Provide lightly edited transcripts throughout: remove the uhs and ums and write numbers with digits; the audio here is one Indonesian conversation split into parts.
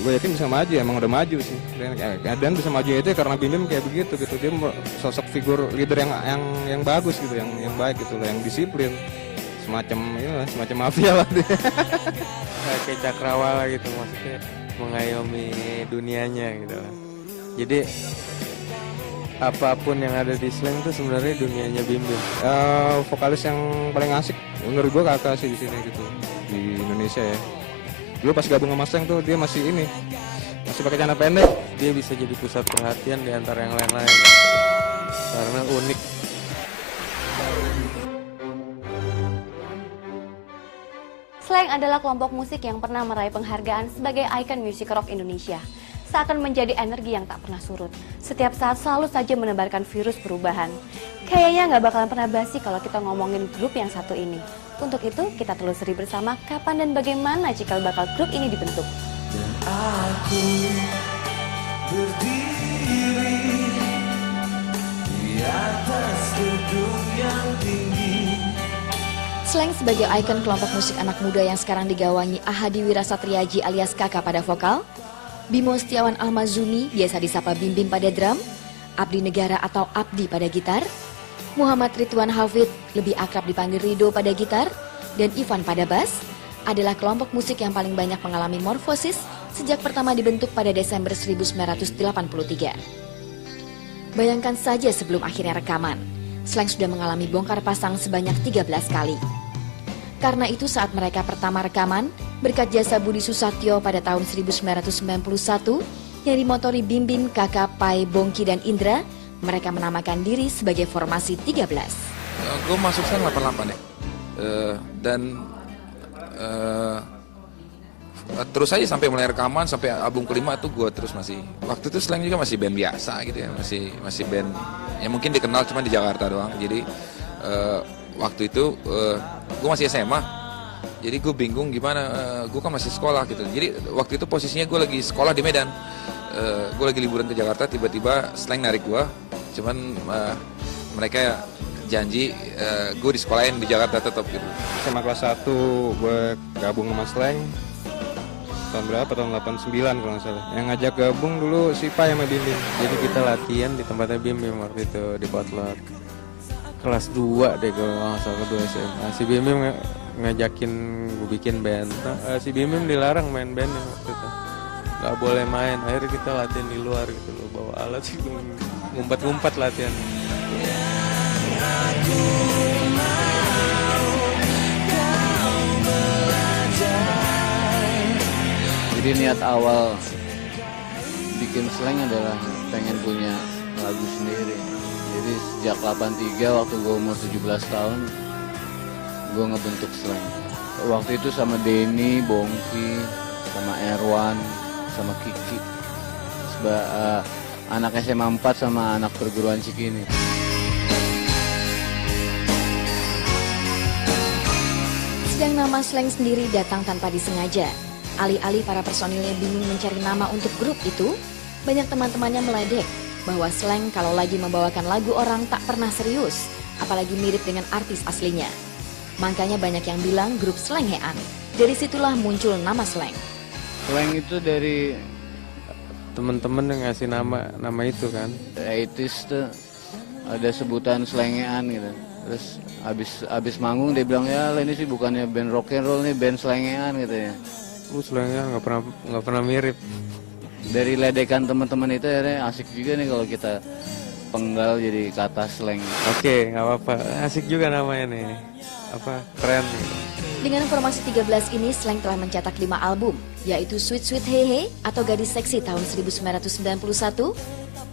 gue yakin bisa maju, emang udah maju sih. Dan bisa maju itu ya karena Bim Bim kayak begitu gitu, dia sosok figur leader yang bagus gitu, yang baik gitu loh, yang disiplin, semacam mafia lah dia. Kayak cakrawala gitu, maksudnya mengayomi dunianya gitu. Jadi apapun yang ada di Slank itu sebenarnya dunianya Bim Bim. Vokalis yang paling asik menurut gue Kakak sih di sini gitu, di Indonesia ya. Dulu pas gabung sama Slank tuh dia masih pakai celana pendek. Dia bisa jadi pusat perhatian di antara yang lain-lain karena unik. Slank adalah kelompok musik yang pernah meraih penghargaan sebagai ikon musik rock Indonesia. Seakan menjadi energi yang tak pernah surut. Setiap saat selalu saja menebarkan virus perubahan. Kayaknya nggak bakalan pernah basi kalau kita ngomongin grup yang satu ini. Untuk itu, kita telusuri bersama kapan dan bagaimana cikal bakal grup ini dibentuk. Dan aku berdiri di atas gedung yang tinggi. Slank sebagai ikon kelompok musik anak muda yang sekarang digawangi Ahadi Wirasatriaji alias Kakak pada vokal, Bimo Setiawan Almazumi biasa disapa Bim Bim pada drum, Abdi Negara atau Abdi pada gitar, Muhammad Ridwan Hafid lebih akrab dipanggil Rido pada gitar, dan Ivan pada bass adalah kelompok musik yang paling banyak mengalami morfosis sejak pertama dibentuk pada Desember 1983. Bayangkan saja sebelum akhirnya rekaman, Slank sudah mengalami bongkar pasang sebanyak 13 kali. Karena itu saat mereka pertama rekaman, berkat jasa Budi Susatyo pada tahun 1991, yang dimotori Bim Bim, Kakak, Pai, Bongki, dan Indra, mereka menamakan diri sebagai formasi 13. Gue masuk Slank 88 ya. Terus aja sampai mulai rekaman, sampai album kelima tuh gue terus masih. Waktu itu Slank juga masih band biasa gitu ya, masih band yang mungkin dikenal cuma di Jakarta doang. Jadi waktu itu gue masih SMA, jadi gue bingung gimana, gue kan masih sekolah gitu. Jadi waktu itu posisinya gue lagi sekolah di Medan, gue lagi liburan ke Jakarta, tiba-tiba Slank narik gue, cuman mereka janji gue di sekolahin di Jakarta tetap gitu. SMA kelas 1 gue gabung sama Slank tahun berapa, tahun 89 kalau nggak salah. Yang ngajak gabung dulu si Pai sama Bim Bim. Jadi kita latihan di tempatnya Bim Bim waktu itu di Potlot. Kelas 2 deh kalau nggak salah, kedua SMA. Si Bim Bim ngajakin gue bikin band. Si Bim Bim dilarang main band waktu itu. Nggak boleh main. Akhirnya kita latihan di luar gitu loh, bawa alat sih, ngumpet-ngumpet latihan. Jadi niat awal bikin Slank adalah pengen punya lagu sendiri. Jadi sejak 83 waktu gue umur 17 tahun, gue ngebentuk Slank. Waktu itu sama Denny, Bongki, sama Erwan, sama Kiki. Anak SMA 4 sama anak perguruan Cikini. Sedang nama Slank sendiri datang tanpa disengaja. Alih-alih para personilnya bingung mencari nama untuk grup itu, banyak teman-temannya meledek bahwa Slank kalau lagi membawakan lagu orang tak pernah serius, apalagi mirip dengan artis aslinya. Makanya banyak yang bilang grup Slanghean. Dari situlah muncul nama Slank. Slank itu dari Teman-teman yang ngasih nama itu kan. 80s tuh ada sebutan Slanghean gitu. Terus abis manggung dia bilang, ya ini sih bukannya band rock and roll nih, band Slanghean gitu ya. Slanghean nggak pernah mirip. Dari ledekan teman-teman itu akhirnya asik juga nih kalau kita penggal jadi kata slang. Oke, nggak apa-apa. Asik juga namanya nih. Keren gitu. Dengan formasi 13 ini, Slank telah mencetak 5 album, yaitu Sweet Sweet Hey Hey atau Gadis Seksi tahun 1991,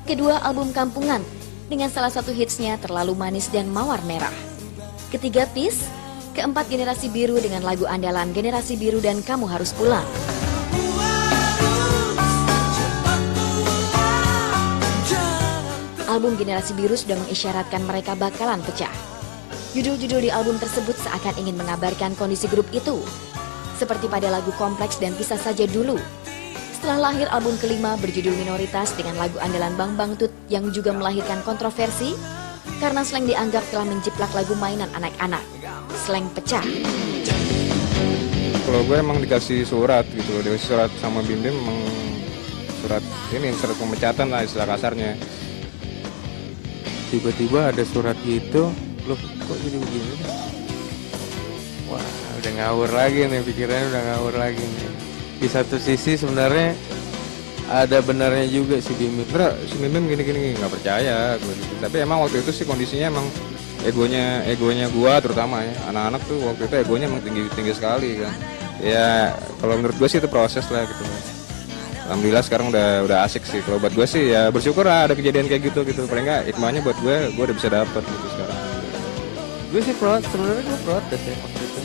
kedua album Kampungan, dengan salah satu hitsnya Terlalu Manis dan Mawar Merah, ketiga Peace, keempat Generasi Biru dengan lagu andalan Generasi Biru dan Kamu Harus Pulang. Album Generasi Biru sudah mengisyaratkan mereka bakalan pecah. Judul-judul di album tersebut seakan ingin mengabarkan kondisi grup itu, seperti pada lagu Kompleks dan Pisah Saja Dulu. Setelah lahir album kelima berjudul Minoritas dengan lagu andalan Bang Bangtut yang juga melahirkan kontroversi, karena Slank dianggap telah menjiplak lagu mainan anak-anak. Slank pecah. Kalau gue emang dikasih surat gitu loh, dikasih surat sama Bim Bim, emang surat pemecatan lah istilah kasarnya. Tiba-tiba ada surat gitu, loh kok jadi begini? Wah, udah ngawur lagi nih, pikirannya udah ngawur lagi nih. Di satu sisi sebenarnya ada benarnya juga si Bim gini nggak percaya gue gitu. Tapi emang waktu itu sih kondisinya emang egonya gua terutama ya, anak-anak tuh waktu itu egonya emang tinggi sekali kan. Ya kalau menurut gue sih itu proses lah gitu. Alhamdulillah sekarang udah asik sih. Kalau buat gue sih ya bersyukur lah ada kejadian kayak gitu. Paling nggak hikmahnya buat gue udah bisa dapet gitu sekarang. Gue sih sebenarnya gue protes ya waktu itu.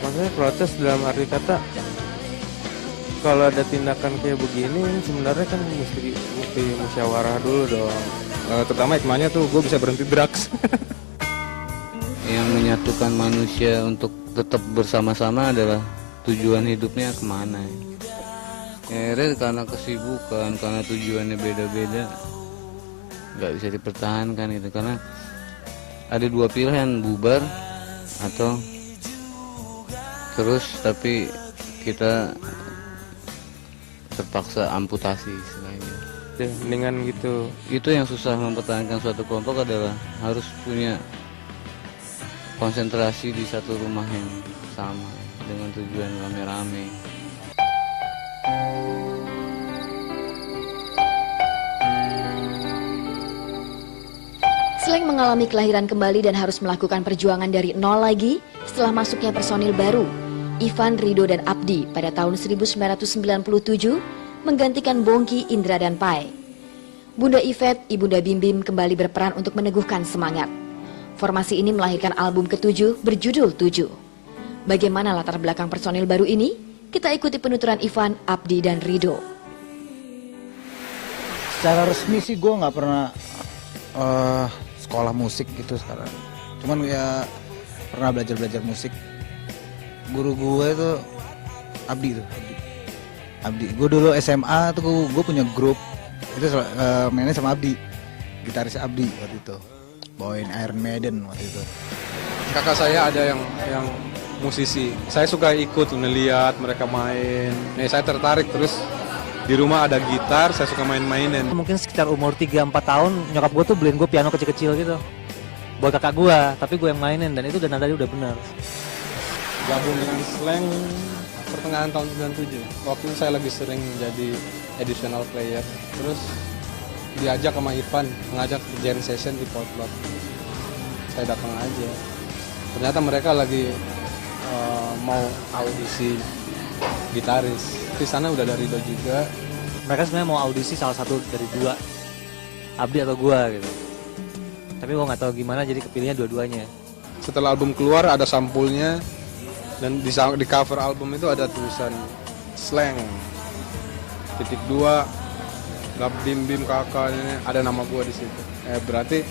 Maksudnya protes dalam arti kata kalau ada tindakan kayak begini sebenarnya kan mesti musyawarah dulu dong. Terutama hikmahnya tuh gue bisa berhenti drugs. Yang menyatukan manusia untuk tetap bersama-sama adalah tujuan hidupnya kemana ya. Akhirnya karena kesibukan, karena tujuannya beda-beda, nggak bisa dipertahankan itu. Karena ada dua pilihan, bubar atau terus tapi kita terpaksa amputasi istilahnya. Ya, mendingan gitu. Itu yang susah mempertahankan suatu kelompok adalah harus punya konsentrasi di satu rumah yang sama dengan tujuan rame-rame. Slank mengalami kelahiran kembali dan harus melakukan perjuangan dari nol lagi setelah masuknya personil baru, Ivan, Rido, dan Abdi pada tahun 1997 menggantikan Bongki, Indra, dan Pai. Bunda Yvette, Ibunda Bim Bim kembali berperan untuk meneguhkan semangat. Formasi ini melahirkan album ke-7 berjudul 7. Bagaimana latar belakang personil baru ini? Kita ikuti penuturan Ivan, Abdi, dan Rido. Secara resmi sih gue nggak pernah sekolah musik gitu sekarang. Cuman ya pernah belajar musik. Guru gue itu Abdi. Gue dulu SMA tuh gue punya grup itu mainnya sama Abdi, gitaris Abdi waktu itu, bawain Iron Maiden waktu itu. Kakak saya ada yang musisi. Saya suka ikut ngeliat mereka main. Saya tertarik terus di rumah ada gitar, saya suka main-mainin. Mungkin sekitar umur 3-4 tahun nyokap gue tuh beliin gue piano kecil-kecil gitu buat kakak gue, tapi gue yang mainin dan itu dan nadanya udah benar. Gabung dengan Slank pertengahan tahun 97. Waktu itu saya lagi sering jadi additional player. Terus diajak sama Ivan ngajak jam session di Potlot. Saya datang aja. Ternyata mereka lagi mau audisi gitaris. Di sana udah ada Rido juga. Mereka sebenarnya mau audisi salah satu dari dua, Abdi atau gue gitu. Tapi gue nggak tahu gimana jadi kepilihnya dua-duanya. Setelah album keluar ada sampulnya dan di cover album itu ada tulisan Slank .2 Gap Bim Bim kakak, ini ada nama gue di situ. Berarti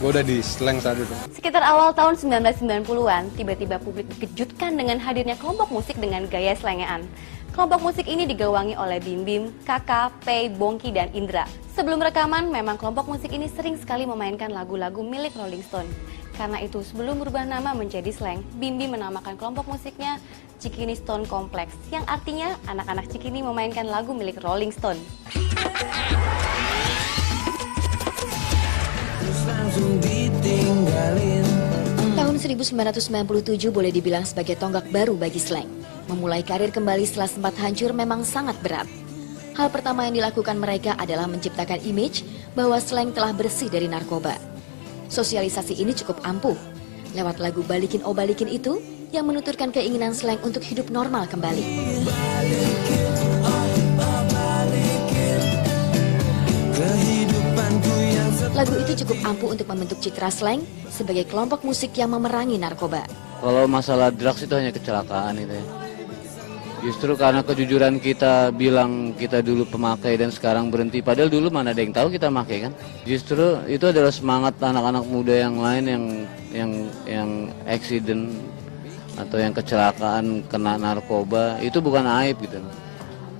gue udah di Slank saat itu. Sekitar awal tahun 1990-an, tiba-tiba publik dikejutkan dengan hadirnya kelompok musik dengan gaya slengean. Kelompok musik ini digawangi oleh Bim Bim, Kakak, Pei, Bongki, dan Indra. Sebelum rekaman, memang kelompok musik ini sering sekali memainkan lagu-lagu milik Rolling Stone. Karena itu, sebelum berubah nama menjadi Slank, Bim Bim menamakan kelompok musiknya Cikini Stone Complex, yang artinya anak-anak Cikini memainkan lagu milik Rolling Stone. Tahun 1997 boleh dibilang sebagai tonggak baru bagi Slank. Memulai karir kembali setelah sempat hancur memang sangat berat. Hal pertama yang dilakukan mereka adalah menciptakan image bahwa Slank telah bersih dari narkoba. Sosialisasi ini cukup ampuh. Lewat lagu Balikin Oh Balikin itu yang menuturkan keinginan Slank untuk hidup normal kembali. Lagu itu cukup ampuh untuk membentuk citra Slank sebagai kelompok musik yang memerangi narkoba. Kalau masalah drugs itu hanya kecelakaan itu ya. Justru karena kejujuran kita bilang kita dulu pemakai dan sekarang berhenti. Padahal dulu mana ada yang tahu kita pakai kan. Justru itu adalah semangat anak-anak muda yang lain yang accident atau yang kecelakaan kena narkoba. Itu bukan aib gitu.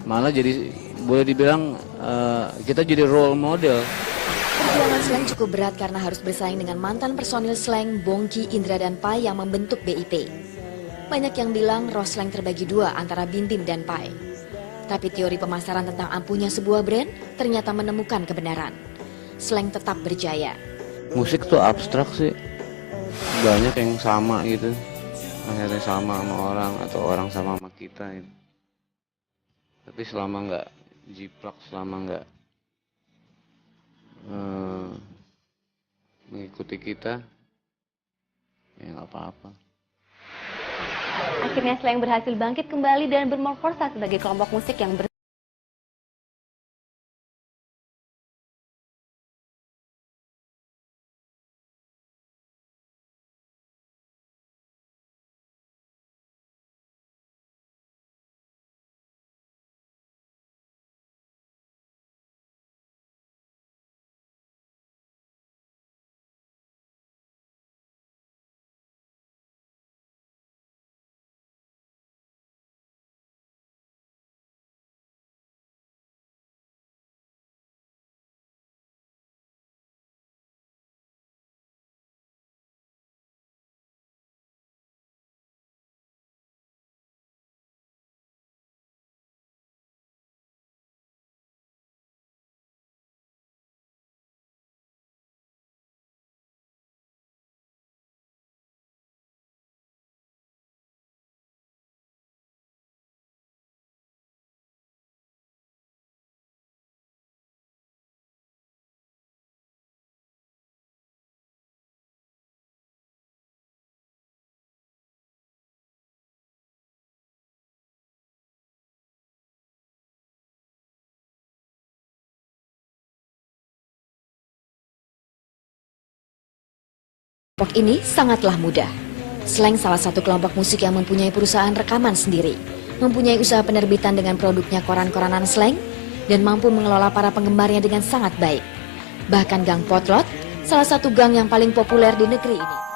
Malah jadi boleh dibilang kita jadi role model. Perjuangan Slank cukup berat karena harus bersaing dengan mantan personil Slank, Bongki, Indra, dan Pai yang membentuk BIP. Banyak yang bilang roh Slank terbagi dua antara Bim Bim dan Pai. Tapi teori pemasaran tentang ampuhnya sebuah brand ternyata menemukan kebenaran. Slang tetap berjaya. Musik tuh abstrak sih, banyak yang sama gitu, akhirnya sama orang atau orang sama kita gitu. Tapi selama nggak jiplak, selama nggak mengikuti kita, ya nggak apa-apa. Akhirnya Slang berhasil bangkit kembali dan bermorfosa sebagai kelompok musik yang kelompok ini sangatlah mudah. Slang salah satu kelompok musik yang mempunyai perusahaan rekaman sendiri, mempunyai usaha penerbitan dengan produknya koran-koranan slang, dan mampu mengelola para penggemarnya dengan sangat baik. Bahkan gang Potlot, salah satu gang yang paling populer di negeri ini.